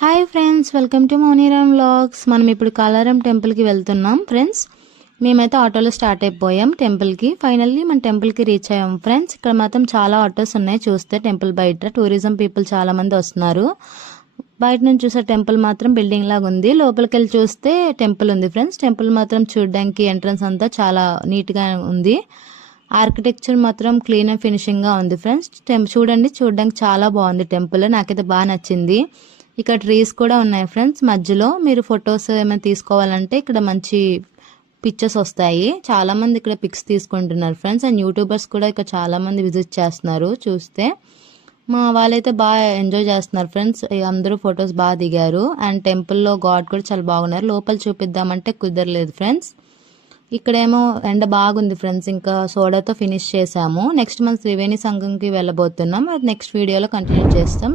Hi friends, welcome to Mouniram vlogs. మనం ఇప్పుడు కాలారం టెంపుల్కి వెళ్తున్నాం ఫ్రెండ్స్. మేమైతే ఆటోలో స్టార్ట్ అయిపోయాం టెంపుల్కి. ఫైనల్లీ మన టెంపుల్కి రీచ్ అయ్యాం ఫ్రెండ్స్. ఇక్కడ మాత్రం చాలా ఆటోస్ ఉన్నాయి. చూస్తే టెంపుల్ బయట టూరిజం పీపుల్ చాలా మంది వస్తున్నారు. బయట నుంచి చూసే టెంపుల్ మాత్రం బిల్డింగ్ లాగా ఉంది. లోపలికి వెళ్ళి చూస్తే టెంపుల్ ఉంది ఫ్రెండ్స్. టెంపుల్ మాత్రం చూడడానికి ఎంట్రన్స్ అంతా చాలా నీట్గా ఉంది. ఆర్కిటెక్చర్ మాత్రం క్లీన్ అండ్ ఫినిషింగ్గా ఉంది ఫ్రెండ్స్. చూడడానికి చాలా బాగుంది టెంపుల్. నాకైతే బాగా నచ్చింది. ఇక్కడ ట్రీస్ కూడా ఉన్నాయి ఫ్రెండ్స్. మధ్యలో మీరు ఫొటోస్ ఏమైనా తీసుకోవాలంటే ఇక్కడ మంచి పిక్చర్స్ వస్తాయి. చాలా మంది ఇక్కడ పిక్స్ తీసుకుంటున్నారు ఫ్రెండ్స్. అండ్ యూట్యూబర్స్ కూడా ఇక్కడ చాలా మంది విజిట్ చేస్తున్నారు. చూస్తే మా వాళ్ళైతే బాగా ఎంజాయ్ చేస్తున్నారు ఫ్రెండ్స్. అందరూ ఫొటోస్ బాగా దిగారు. అండ్ టెంపుల్లో గాడ్ కూడా చాలా బాగున్నారు. లోపల చూపిద్దామంటే కుదరలేదు ఫ్రెండ్స్. ఇక్కడేమో ఎండ బాగుంది ఫ్రెండ్స్. ఇంకా సోడాతో ఫినిష్ చేసాము. నెక్స్ట్ మంత్ త్రివేణి సంఘంకి వెళ్ళబోతున్నాం. అది నెక్స్ట్ వీడియోలో కంటిన్యూ చేస్తాం.